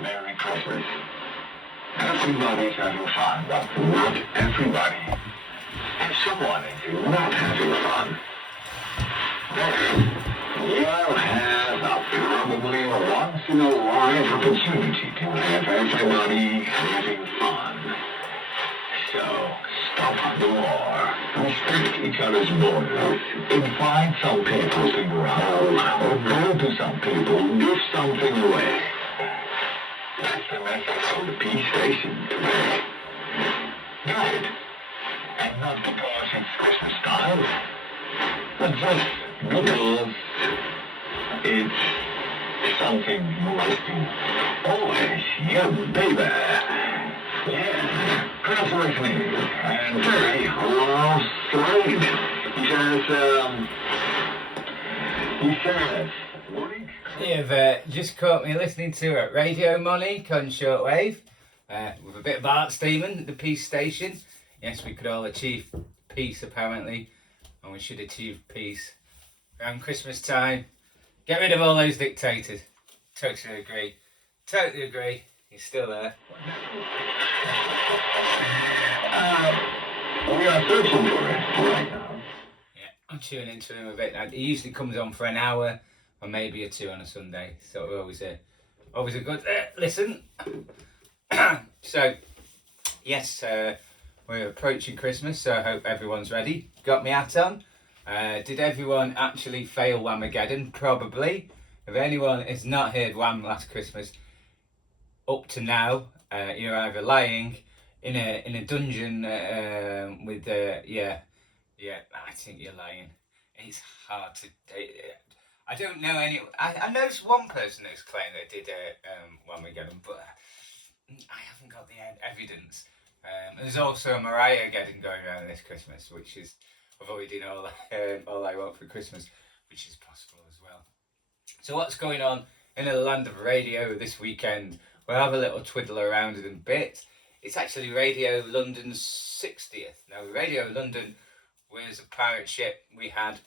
Merry Christmas. Everybody's having fun, but not everybody. If someone is not having fun, then you'll have a probably once-in-a-life opportunity to have everybody having fun. So, stop the war, respect each other's borders, invite some people to your home, or go to some people, give something away. That's the message from the P station today. Good. And not because it's Christmas time, but just because it's something you must do. Always, you baby. Yeah, congratulations. And very well slayed. He says, Monique. You've just caught me listening to a radio, Monique, on shortwave, with a bit of art steaming at the peace station. Yes, we could all achieve peace, apparently, and we should achieve peace around Christmas time. Get rid of all those dictators. Totally agree. Totally agree. He's still there. We are searching for it right now. Yeah, I'm tuning into him a bit now. He usually comes on for an hour or maybe a 2 on a Sunday. So we're always a good listen. So, yes, we're approaching Christmas, so I hope everyone's ready. Got my hat on. Did everyone actually fail Whamageddon? Probably. If anyone has not heard Wham last Christmas, up to now, you're either lying in a dungeon with I think you're lying. It's hard to. I don't know any. I know it's one person that's claimed that did Whamageddon, but I haven't got the evidence. There's also a Mariah-geddon going around this Christmas, which is avoiding all I want for Christmas, which is possible as well. So what's going on in the land of radio this weekend? We'll have a little twiddle around in a bit. It's actually Radio London's 60th. Now, Radio London was a pirate ship we had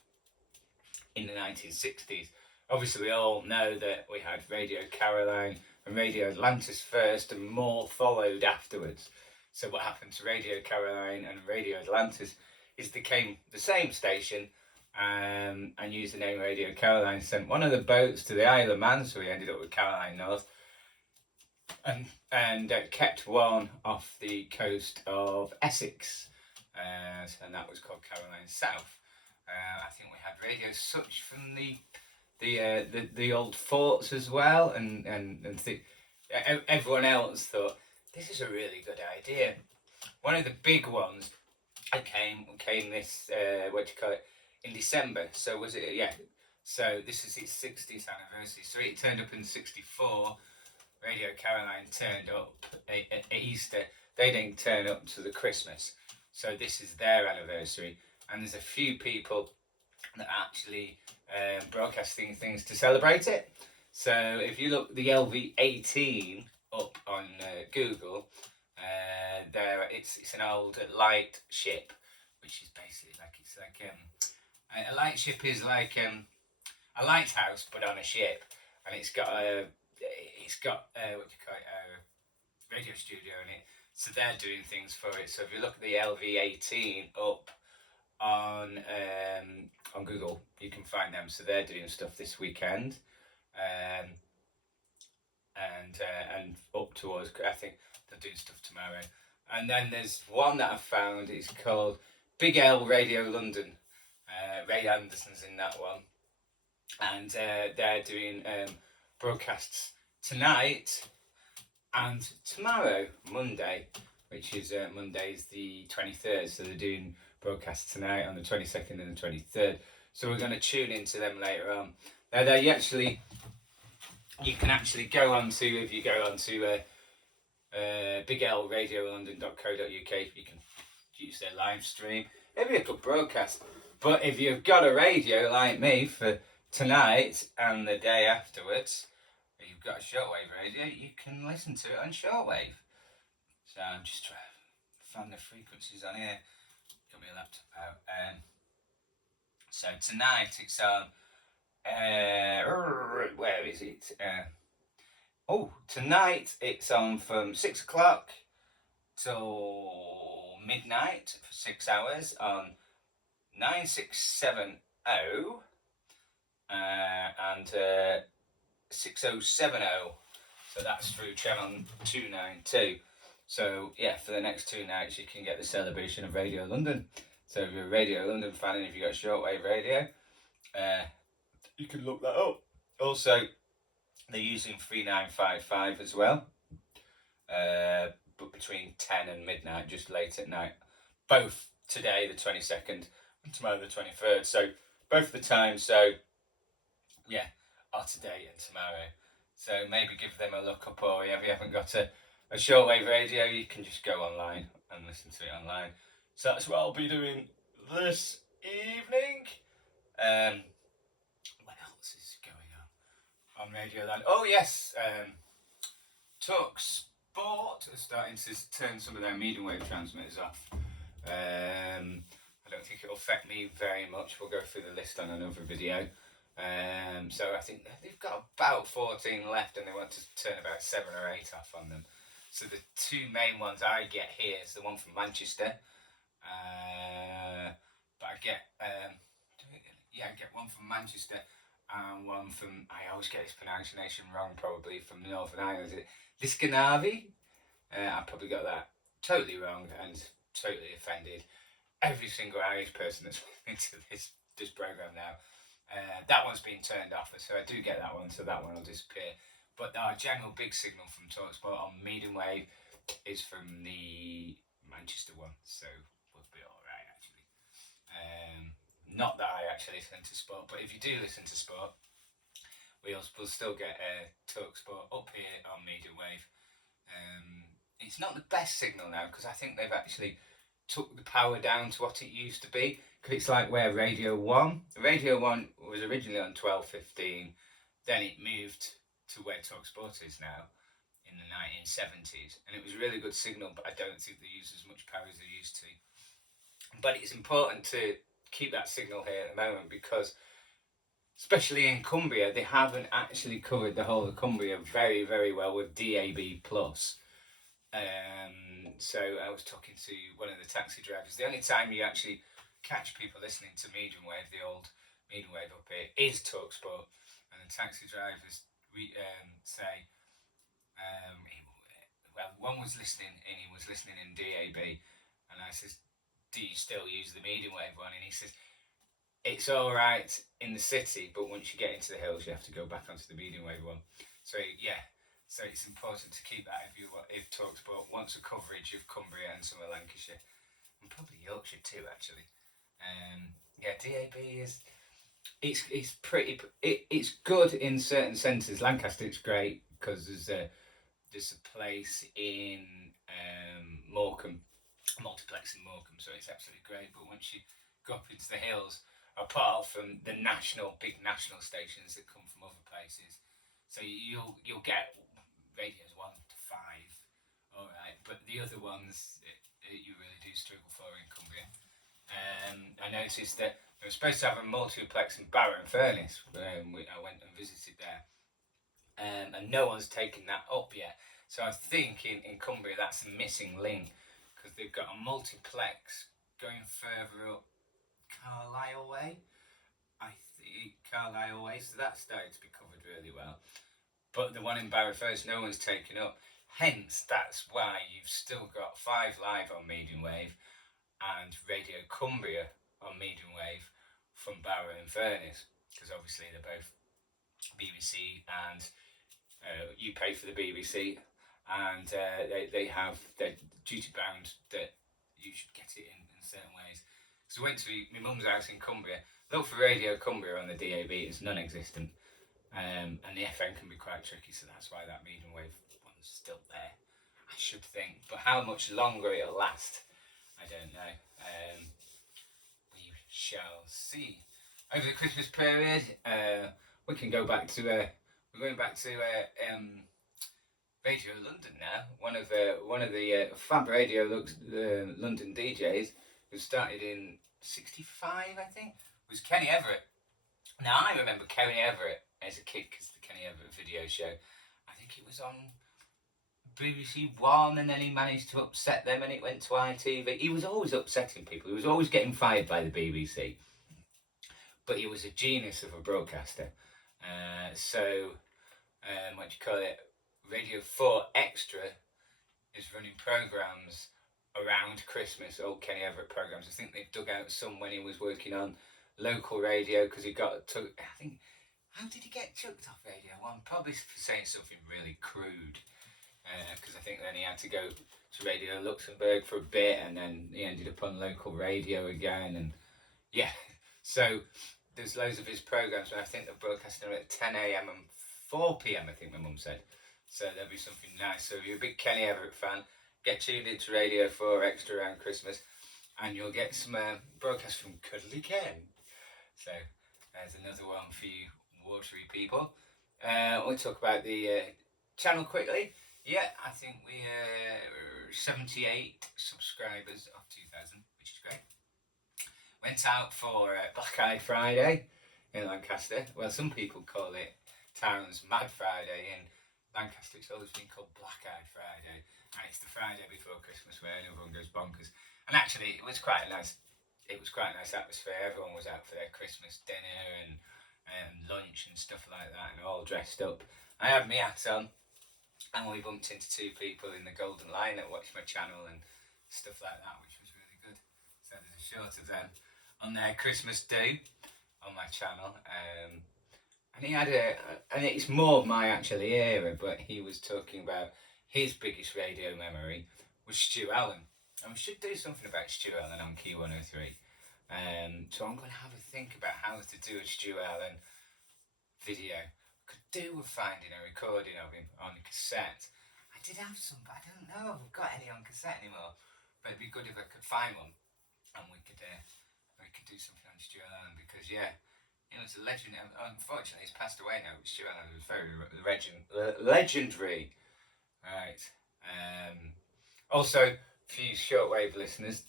in the 1960s. Obviously, we all know that we had Radio Caroline and Radio Atlantis first, and more followed afterwards. So what happened to Radio Caroline and Radio Atlantis is they became the same station, and used the name Radio Caroline, sent one of the boats to the Isle of Man, so we ended up with Caroline North, and kept one off the coast of Essex, and that was called Caroline South. I think we had Radio Such from the old forts as well, and everyone else thought this is a really good idea. One of the big ones that came this in December. So was it? Yeah. So this is its 60th anniversary. So it turned up in '64. Radio Caroline turned up at Easter. They didn't turn up to the Christmas. So this is their anniversary, and there's a few people that are actually broadcasting things to celebrate it. So if you look the LV18 up on Google, it's an old light ship, which is basically a light ship is like a lighthouse but on a ship, and it's got a radio studio in it. So they're doing things for it. So if you look at the LV18 up on Google, you can find them. So they're doing stuff this weekend, and up towards, I think they're doing stuff tomorrow. And then there's one that I found. It's called Big L Radio London. Ray Anderson's in that one, and they're doing broadcasts tonight and tomorrow, Monday, which is Monday's the 23rd. So they're doing broadcasts tonight on the 22nd and the 23rd. So we're going to tune into them later on. Now you can actually go on to, if you go on to biglradiolondon.co.uk, you can use their live stream. It'll be a good broadcast. But if you've got a radio like me for tonight and the day afterwards, or you've got a shortwave radio, you can listen to it on shortwave. So I'm just trying to find the frequencies on here. Got my laptop out. So tonight it's on, where is it? Oh, tonight it's on from 6 o'clock till midnight for 6 hours on 9670 and 6070. So that's through channel 292. So yeah, for the next 2 nights you can get the celebration of Radio London. So if you're a Radio London fan and if you've got shortwave radio, you can look that up. Also, they're using 3955 as well, but between 10 and midnight, just late at night. Both today, the 22nd, and tomorrow, the 23rd. So both the times, so yeah, are today and tomorrow. So maybe give them a look up, or if you haven't got a shortwave radio, you can just go online and listen to it online. So that's what I'll be doing this evening. What else is going on Radio Land? Oh yes, TalkSport are starting to turn some of their medium wave transmitters off. I don't think it'll affect me very much. We'll go through the list on another video. So I think they've got about 14 left and they want to turn about 7 or 8 off on them. So the 2 main ones I get here is the one from Manchester. But I get, I get one from Manchester and one from, I always get his pronunciation wrong, probably from Northern Ireland. Is it Liscanavi? I probably got that totally wrong and totally offended every single Irish person that's listening to this program now. That one's been turned off, so I do get that one, so that one will disappear. But our general big signal from TalkSport on medium wave is from the Manchester one, so we'll be alright actually. Not that I actually listen to sport, but if you do listen to sport, we'll still get TalkSport up here on medium wave. It's not the best signal now because I think they've actually took the power down to what it used to be. Because it's like where Radio 1 was originally on 1215, then it moved to where TalkSport is now in the 1970s, and it was a really good signal, but I don't think they use as much power as they used to. But it's important to keep that signal here at the moment because, especially in Cumbria, they haven't actually covered the whole of Cumbria very, very well with DAB+. So I was talking to one of the taxi drivers. The only time you actually catch people listening to medium wave, the old medium wave up here, is TalkSport, and the taxi drivers say, well, one was listening and he was listening in DAB, and I says, do you still use the medium wave one? And he says, it's all right in the city, but once you get into the hills, you have to go back onto the medium wave one. So yeah, so it's important to keep that if TalkSport wants a coverage of Cumbria and some of Lancashire, and probably Yorkshire too, actually. Yeah, DAB is it's good in certain centres. Lancaster, it's great because there's a place in Morecambe, multiplex in Morecambe, so it's absolutely great. But once you go up into the hills, apart from the big national stations that come from other places, so you'll get radios 1 to 5, all right, but the other ones you really do struggle for in Cumbria. I noticed that they were supposed to have a multiplex in Barrow and Furness. I went and visited there, and no one's taken that up yet. So I think in Cumbria that's a missing link because they've got a multiplex going further up Carlisle way. So that's starting to be covered really well. But the one in Barrow Furness, no one's taken up. Hence, that's why you've still got 5 Live on medium wave and Radio Cumbria on medium wave from Barrow and Furness, because obviously they're both BBC and you pay for the BBC, and they're duty bound that you should get it in certain ways. So I went to my mum's house in Cumbria, look for Radio Cumbria on the DAB, it's non-existent, and the FM can be quite tricky, so that's why that medium wave one's still there, I should think. But how much longer it'll last, I don't know. We shall see. Over the Christmas period, we can go back to we're going back to Radio London now. One of the fab Radio London DJs who started in '65, I think, was Kenny Everett. Now I remember Kenny Everett as a kid because the Kenny Everett video show. I think think it was on BBC One, and then he managed to upset them and it went to ITV. He was always upsetting people. He was always getting fired by the BBC. But he was a genius of a broadcaster. What do you call it? Radio 4 Extra is running programmes around Christmas, old Kenny Everett programmes. I think they dug out some when he was working on local radio because he got took. I think, how did he get chucked off Radio 1? Probably for saying something really crude. Because I think then he had to go to Radio Luxembourg for a bit, and then he ended up on local radio again. And yeah, so there's loads of his programmes, and I think they're broadcasting them at 10 a.m. and 4 p.m. I think my mum said. So there'll be something nice. So if you're a big Kenny Everett fan, get tuned into Radio 4 Extra around Christmas, and you'll get some broadcasts from Cuddly Ken. So there's another one for you watery people. We'll talk about the channel quickly. Yeah, I think we are 78 subscribers of 2,000, which is great. Went out for Black-Eyed Friday in Lancaster. Well, some people call it Town's Mad Friday. In Lancaster, it's always been called Black-Eyed Friday. And it's the Friday before Christmas where everyone goes bonkers. And actually, it was quite a nice atmosphere. Everyone was out for their Christmas dinner and lunch and stuff like that, and all dressed up. I had my hat on. And we bumped into two people in the Golden Line that watched my channel and stuff like that, which was really good. So there's a shot of them on their Christmas do on my channel. And he had and it's more of my actually era, but he was talking about his biggest radio memory was Stu Allen. And we should do something about Stu Allen on Key 103. So I'm going to have a think about how to do a Stu Allen video. Could do with finding a recording of him on a cassette. I did have some, but I don't know if I've got any on cassette anymore. But it'd be good if I could find one, and we could do something on Stu Allen, because yeah, he was a legend. Unfortunately, he's passed away now. But Stu Allen was very legendary. Right. Also, for you shortwave listeners,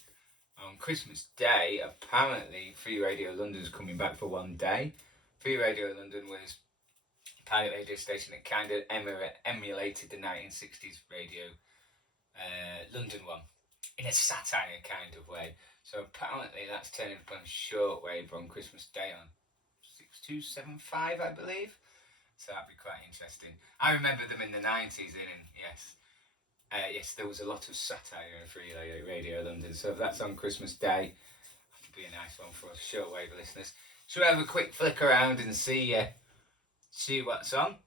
on Christmas Day, apparently Free Radio London's coming back for one day. Free Radio London was pilot radio station that kind of emulated the 1960s radio London one in a satire kind of way. So apparently that's turning up on shortwave on Christmas Day on 6275, I believe. So that'd be quite interesting. I remember them in the 90s, and yes, there was a lot of satire in Free Radio London. So if that's on Christmas Day, that'd be a nice one for us shortwave listeners. So we have a quick flick around and see what's on.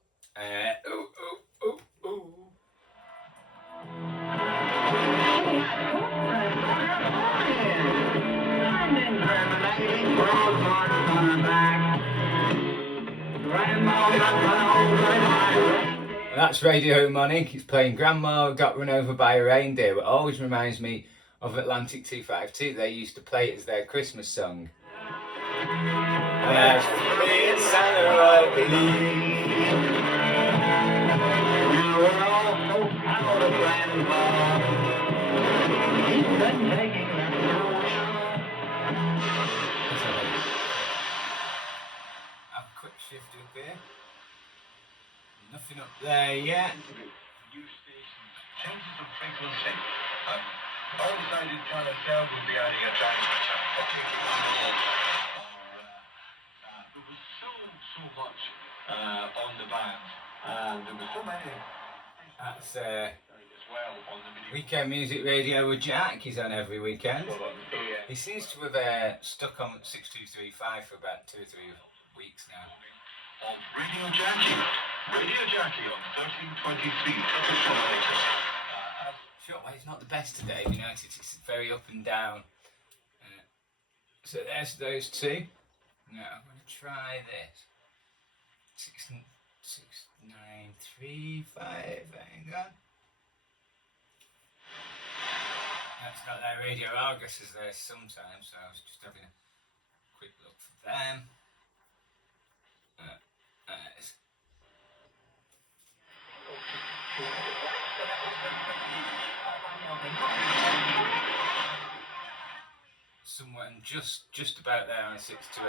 That's Radio Monique. It's playing Grandma Got Run Over by a Reindeer. It always reminds me of Atlantic 252. They used to play it as their Christmas song. As for me, it's Santa, I believe. You were all so proud of Grandpa. He's been taking them I've quick shift up here. Nothing up there yet. New station changes of frequency. All-sided channel sound will be adding a transmitter. There was so much on the band, and there were so many. That's Weekend Music Radio with Jack. He's on every weekend. He seems to have stuck on 6235 for about 2 or 3 weeks now. On Radio Jackie on 1323. Shortwave's not the best today, you know, it's very up and down. So there's those two. Now I'm going to try this. 6935, hang on. That's got their Radio Argus is there sometimes, so I was just having a quick look for them. Somewhere just about there on 6205.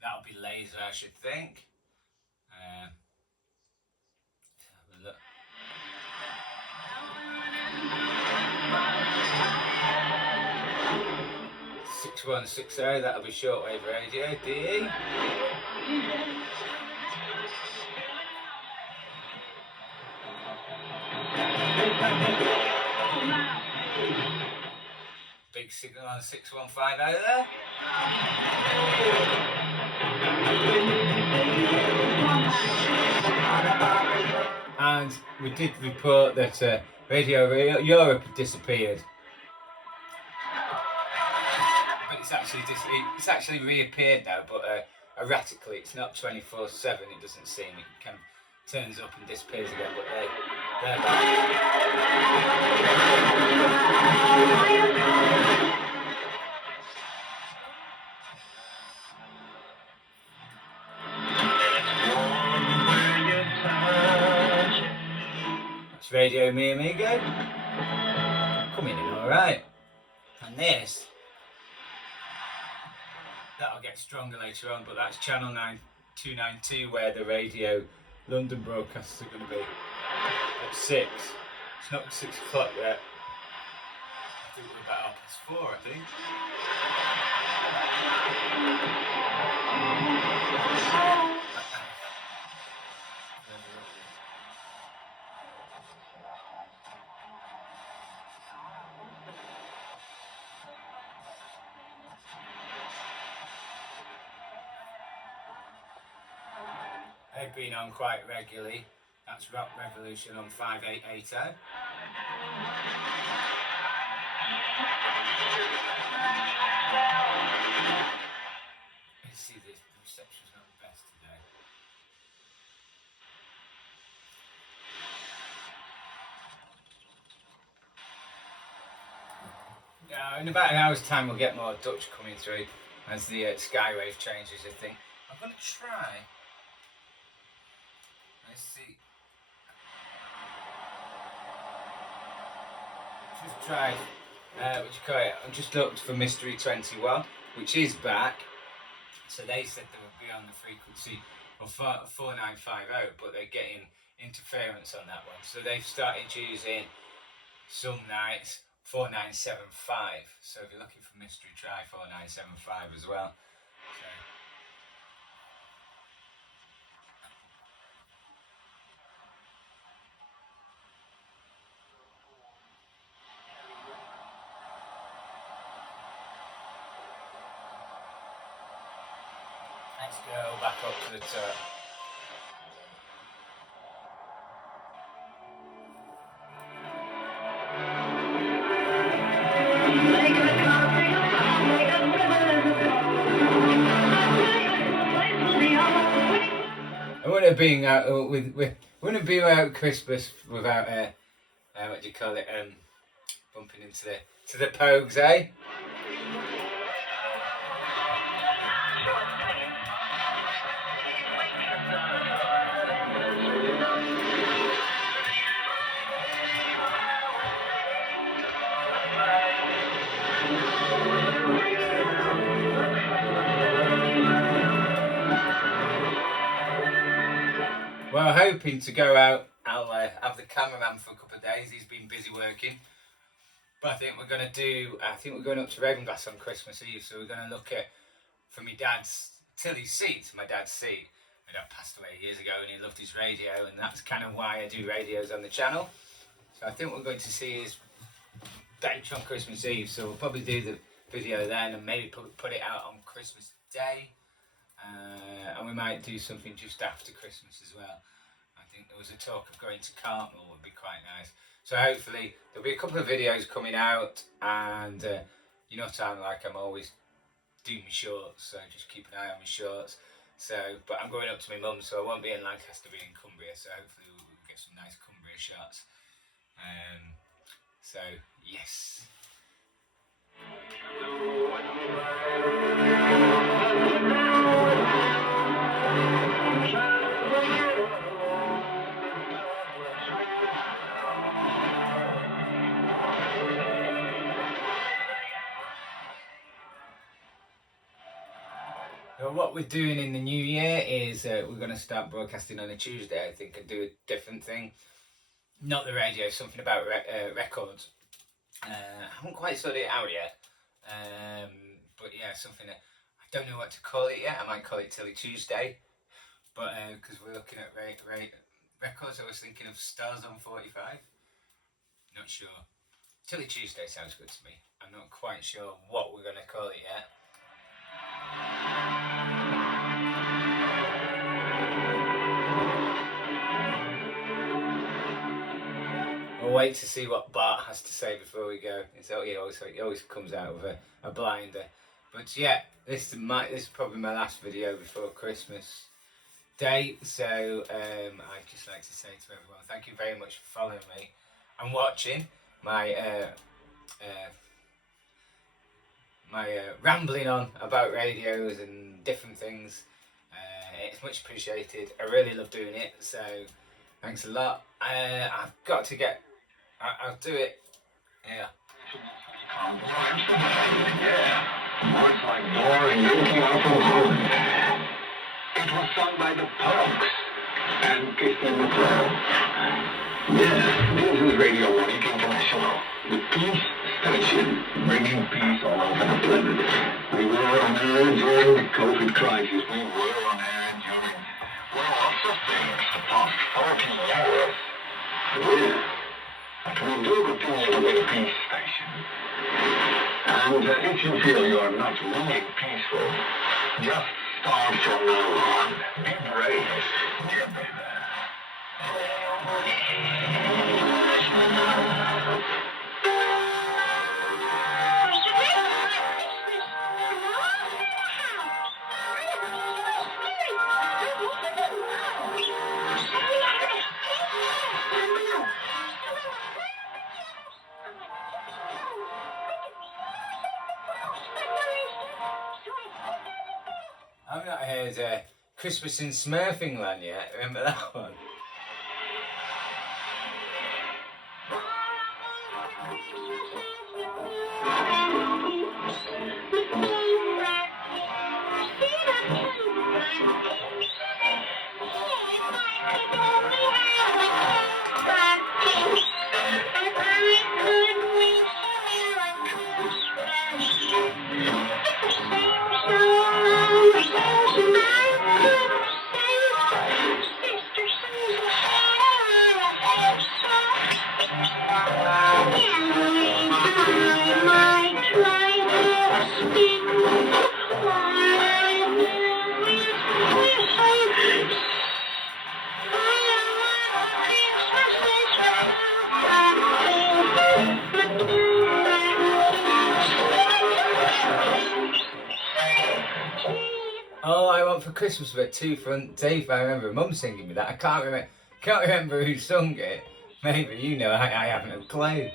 That'll be laser. laser, I should think. Let's have a look. 6160, that'll be shortwave radio, DE. Big signal on 6150 there. And we did report that Radio Europe had disappeared. But it's actually reappeared now, but erratically. It's not 24/7. It doesn't seem. It kind of turns up and disappears again. But they're back. That's Radio Mi Amigo. Coming in all right. And this. That'll get stronger later on, but that's channel 292 where the Radio London broadcasts are going to be at 6. It's not 6 o'clock yet. I think we're about 4:30, I think. They've been on quite regularly. That's Rock Revolution on 5880. Let's see, the reception's not the best today. Now, in about an hour's time, we'll get more Dutch coming through as the Skywave changes, I think. I'm going to try. Let's see. Just tried, what do you call it? I just looked for Mystery 21, which is back. So they said they would be on the frequency of 4950, but they're getting interference on that one. So they've started using some nights 4975. So if you're looking for Mystery, try 4975 as well. So. Let's go back up to the top. I wouldn't have been out wouldn't be without Christmas without what do you call it? Bumping into the Pogues, eh? Well, hoping to go out. I'll have the cameraman for a couple of days. He's been busy working. But I think we're going up to Ravenglass on Christmas Eve. So we're going to look at, for my dad's, Tilly's seat, my dad's seat. My dad passed away years ago and he loved his radio. And that's kind of why I do radios on the channel. So I think we're going to see his bench on Christmas Eve. So we'll probably do the video then and maybe put it out on Christmas Day. And we might do something just after Christmas as well. I think there was a talk of going to Cartmel, would be quite nice. So hopefully there'll be a couple of videos coming out, and you know what I'm like, I'm always doing my shorts, so just keep an eye on my shorts. So, but I'm going up to my mum, so I won't be in Lancaster, be in Cumbria, so hopefully we'll get some nice Cumbria shots. So yes. what we're doing in the new year is we're going to start broadcasting on a Tuesday, I think, and do a different thing. Not the radio, something about records. I haven't quite sorted it out yet. But yeah, something that I don't know what to call it yet. I might call it Tilly Tuesday. But because we're looking at records, I was thinking of Stars on 45. Not sure. Tilly Tuesday sounds good to me. I'm not quite sure what we're going to call it yet. We'll wait to see what Bart has to say before we go. He always comes out with a blinder. But yeah, this is probably my last video before Christmas Day. So I'd just like to say to everyone, thank you very much for following me and watching my rambling on about radios and different things. It's much appreciated. I really love doing it. So thanks a lot. I've got to get. I'll do it. Yeah. Words like door and looking out from home. It was sung by the Approx and Kristen McCloud. Yes, this is Radio Monique International, the peace station, bringing peace all over the planet. We were on air during the COVID crisis. We were on air during, well, lots of things the past 40 years. Yeah. But we do continue to be a peace station. And if you feel you are not really peaceful, just start from now on. Be brave, dear baby. I've not heard Christmas in Smurfing Land yet. Remember that one? All I Want for Christmas were two front teeth. I remember Mum singing me that. I can't remember who sung it. Maybe you know. I haven't a clue.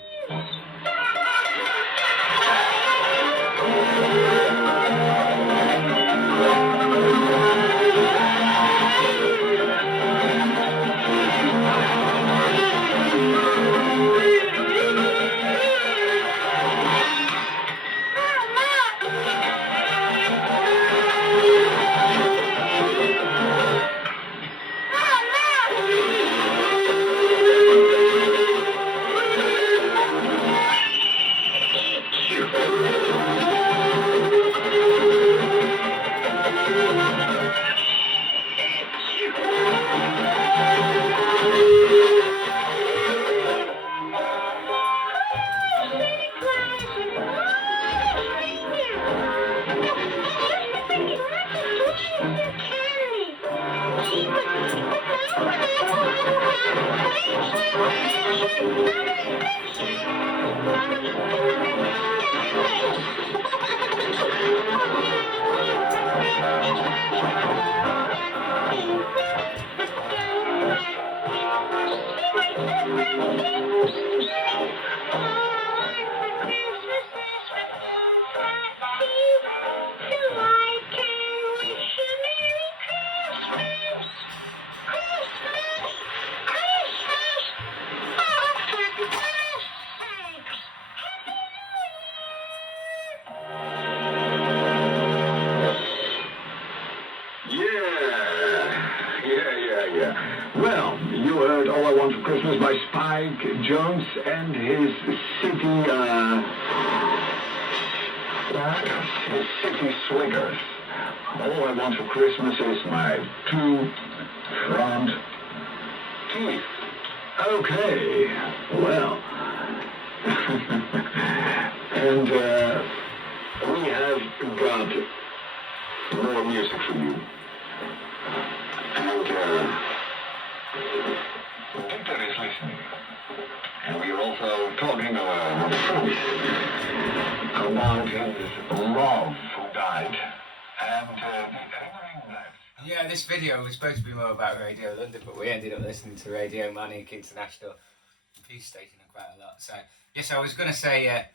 Well, you heard All I Want for Christmas by Spike Jones and his City Slickers. All I want for Christmas is my two front teeth. Okay, well, and we have got more music for you. And Victor is listening. And we are also talking with Frank about his love who died. And yeah, this video was supposed to be more about Radio London, but we ended up listening to Radio Monique International Peace Station quite a lot. So, yes, I was going to say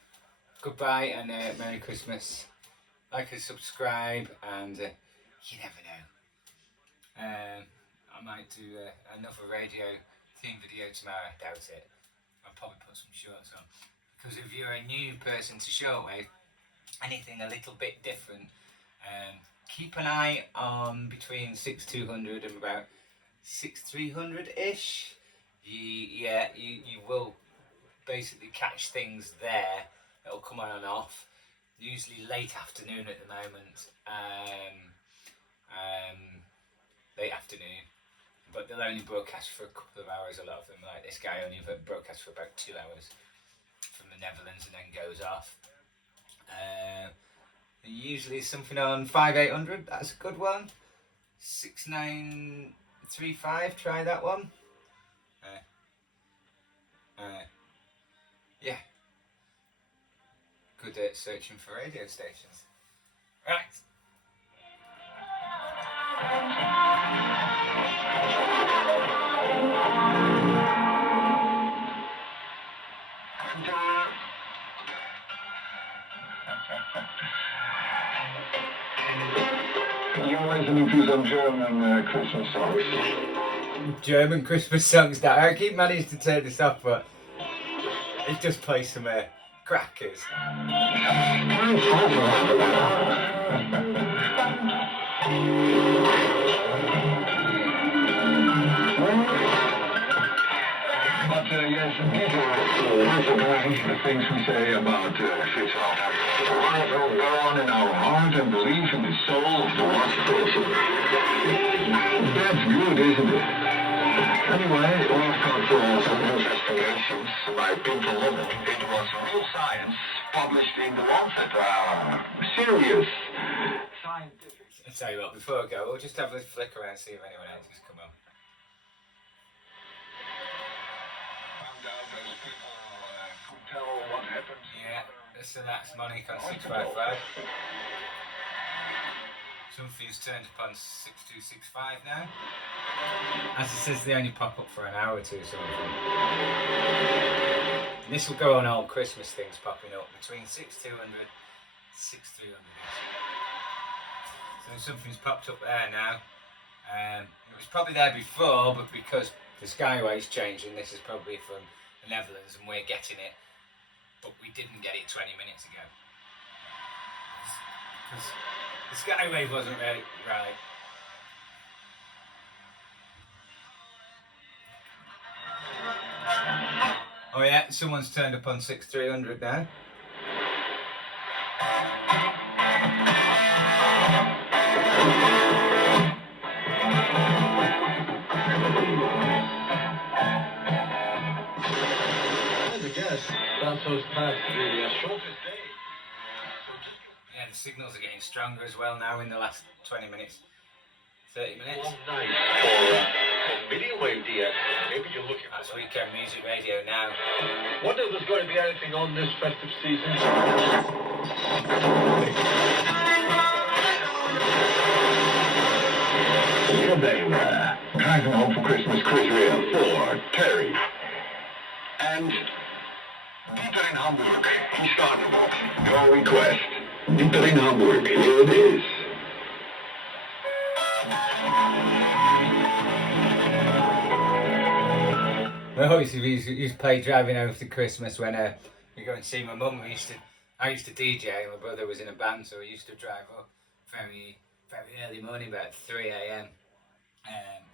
goodbye and Merry Christmas. Like and subscribe, and you never know. I might do another radio theme video tomorrow, I doubt it. I'll probably put some shorts on. Because if you're a new person to shortwave, anything a little bit different, keep an eye on between 6200 and about 6300-ish. You will basically catch things there that'll come on and off. Usually late afternoon at the moment. Late afternoon. But they'll only broadcast for a couple of hours, a lot of them. Like this guy only broadcasts for about 2 hours from the Netherlands and then goes off. Usually something on 5800, that's a good one. 6935, try that one. Yeah. Good at searching for radio stations. Right. You're listening to some German Christmas songs. German Christmas songs that I keep managing to turn this off, but it just plays some crackers. But yes, these are the things we say about Fitzgerald. Life will go on in our heart and belief in the soul of the lost person. That's good, isn't it? Anyway, we've got some investigations by people. It was real science published in the Lancet. Serious scientific. I'll tell you what, before I go, we'll just have a flick around and see if anyone else has come on. Those people could tell what happened. Yeah, so that's Monique on 655. Something's turned up on 6265 now. As it says, they only pop up for an hour or two, sort of thing. And this will go on all Christmas things popping up between 6200 and 6300. So something's popped up there now. It was probably there before, but because the skyway's changing, this is probably from the Netherlands and we're getting it, but we didn't get it 20 minutes ago. Because the skyway wasn't really right. Oh yeah, someone's turned up on 6300 now. Santos passed the shortest day. Yeah, the signals are getting stronger as well now in the last 20 minutes, 30 minutes. Long night for medium wave DS. Maybe you're looking for That's Weekend Music Radio now. Wonder if there's going to be anything on this festive season. Here they were. Driving home for Christmas, Chris Rea for Terry. And Dieter in Hamburg, he started it. Your request. Dieter in Hamburg, here it is. I always used to play Driving Home for Christmas when we go and see my mum. I used to DJ and my brother was in a band, so we used to drive up very, very early morning, about 3 a.m.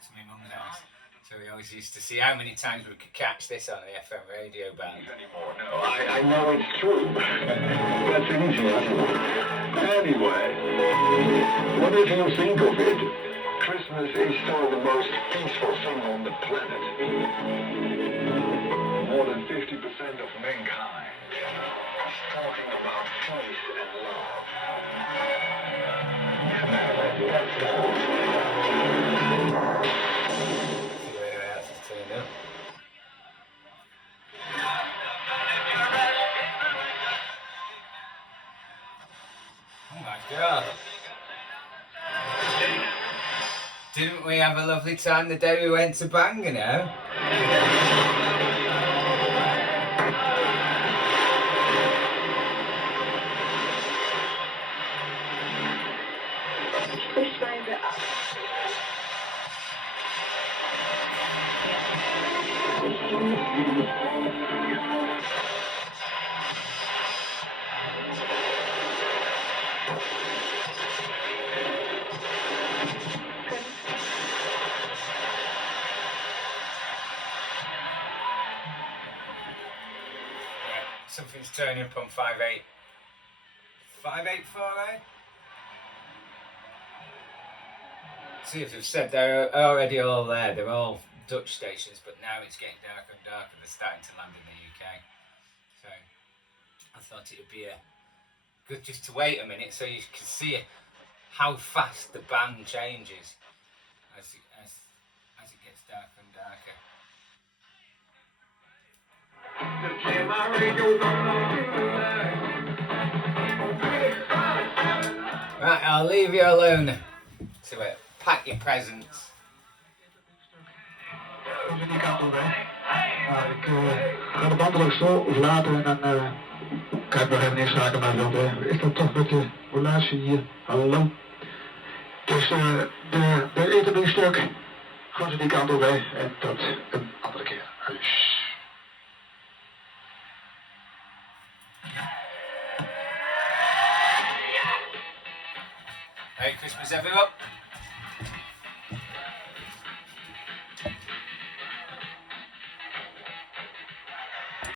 to my mum's house. So we always used to see how many times we could catch this on the FM radio band. Anymore. No, I know it's true. That's easy. Anyway, whatever you think of it, Christmas is still the most peaceful thing on the planet. More than 50% of mankind is talking about peace and love. See where else is turned up. Oh my god. Didn't we have a lovely time the day we went to Bangor now? Something's turning up on 5.8. 5.848? See if they've said they're already all there. They're all Dutch stations, but now it's getting darker and darker. They're starting to land in the UK. So I thought it would be good just to wait a minute so you can see how fast the band changes as it gets darker and darker. Right, I'll leave you alone to it. Pack your presents. Die kant op, hè. Nou, ik ga de band er ook zo verlaten en dan kan ik nog even inschakelen naar dat. Is dat toch met de relatie hier? Hallo. Dus de etenbingstuk gaan ze die kant op, hè. En tot een andere keer. Huis. Merry Christmas, everyone.